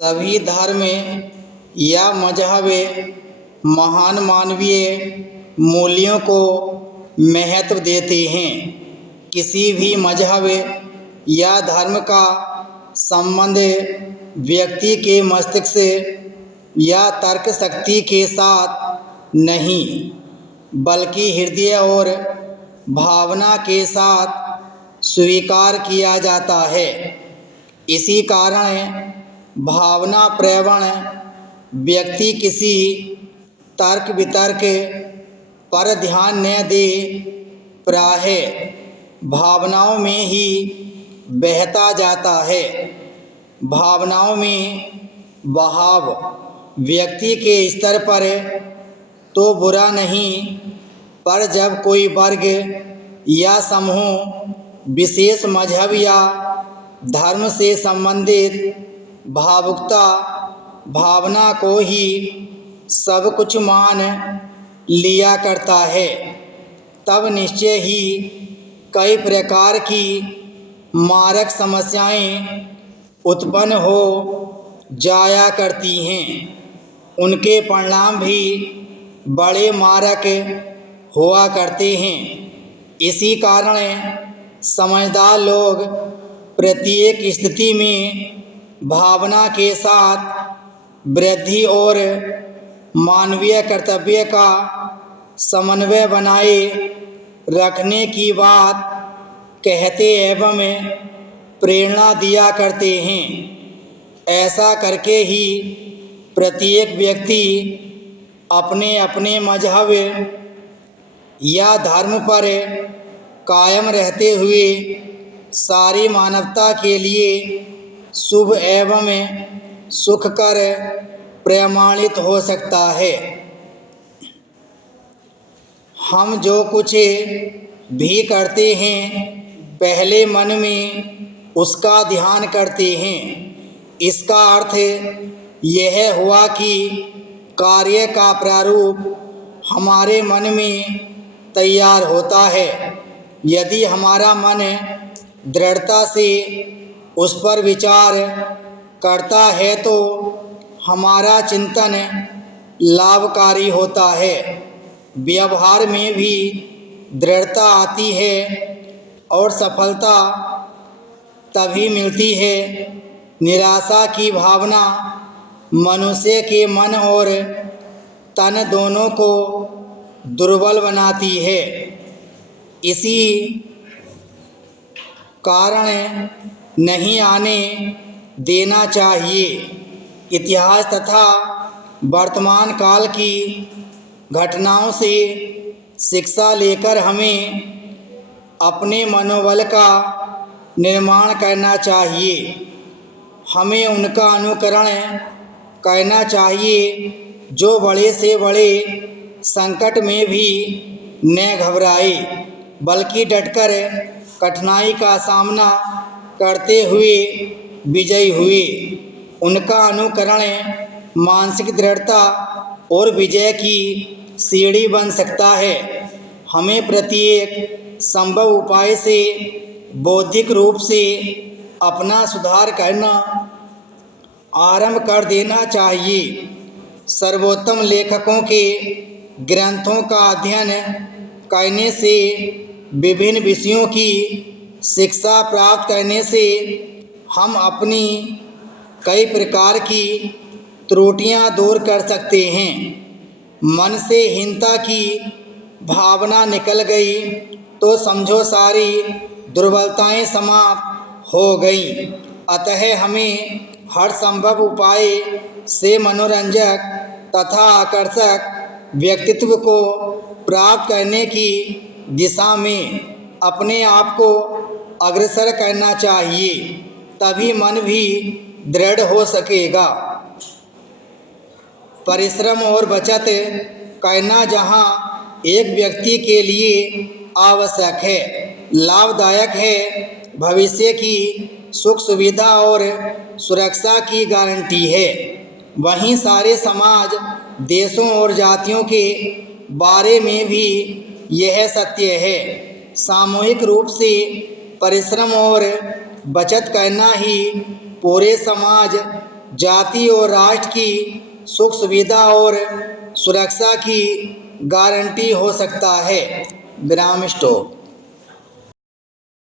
सभी धर्म या मजहब महान मानवीय मूल्यों को महत्व देते हैं। किसी भी मजहब या धर्म का संबंध व्यक्ति के मस्तिष्क या तर्क शक्ति के साथ नहीं, बल्कि हृदय और भावना के साथ स्वीकार किया जाता है। इसी कारण भावना प्रवण व्यक्ति किसी तर्क वितर्क पर ध्यान न दे, प्रायः भावनाओं में ही बहता जाता है। भावनाओं में बहाव व्यक्ति के स्तर पर तो बुरा नहीं, पर जब कोई वर्ग या समूह विशेष मजहब या धर्म से संबंधित भावुकता भावना को ही सब कुछ मान लिया करता है, तब निश्चय ही कई प्रकार की मारक समस्याएं उत्पन्न हो जाया करती हैं। उनके परिणाम भी बड़े मारक हुआ करते हैं। इसी कारण समझदार लोग प्रत्येक स्थिति में भावना के साथ वृद्धि और मानवीय कर्तव्य का समन्वय बनाए रखने की बात कहते एवं प्रेरणा दिया करते हैं। ऐसा करके ही प्रत्येक व्यक्ति अपने अपने मजहब या धर्म पर कायम रहते हुए सारी मानवता के लिए शुभ एवं सुखकर प्रमाणित हो सकता है। हम जो कुछ भी करते हैं, पहले मन में उसका ध्यान करते हैं। इसका अर्थ यह हुआ कि कार्य का प्रारूप हमारे मन में तैयार होता है। यदि हमारा मन दृढ़ता से उस पर विचार करता है तो हमारा चिंतन लाभकारी होता है। व्यवहार में भी दृढ़ता आती है और सफलता तभी मिलती है। निराशा की भावना मनुष्य के मन और तन दोनों को दुर्बल बनाती है। इसी कारण नहीं आने देना चाहिए। इतिहास तथा वर्तमान काल की घटनाओं से शिक्षा लेकर हमें अपने मनोबल का निर्माण करना चाहिए। हमें उनका अनुकरण करना चाहिए जो बड़े से बड़े संकट में भी न घबराए, बल्कि डटकर कठिनाई का सामना करते हुए विजयी हुए। उनका अनुकरण मानसिक दृढ़ता और विजय की सीढ़ी बन सकता है। हमें प्रत्येक संभव उपाय से बौद्धिक रूप से अपना सुधार करना आरंभ कर देना चाहिए। सर्वोत्तम लेखकों के ग्रंथों का अध्ययन करने से, विभिन्न विषयों की शिक्षा प्राप्त करने से हम अपनी कई प्रकार की त्रुटियां दूर कर सकते हैं। मन से हीनता की भावना निकल गई तो समझो सारी दुर्बलताएं समाप्त हो गई। अतः हमें हर संभव उपाय से मनोरंजक तथा आकर्षक व्यक्तित्व को प्राप्त करने की दिशा में अपने आप को अग्रसर करना चाहिए। तभी मन भी दृढ़ हो सकेगा। परिश्रम और बचत करना जहाँ एक व्यक्ति के लिए आवश्यक है, लाभदायक है, भविष्य की सुख सुविधा और सुरक्षा की गारंटी है, वहीं सारे समाज, देशों और जातियों के बारे में भी यह सत्य है। सामूहिक रूप से परिश्रम और बचत करना ही पूरे समाज जाति और राष्ट्र की सुख सुविधा और सुरक्षा की गारंटी हो सकता है। विराम स्टॉप।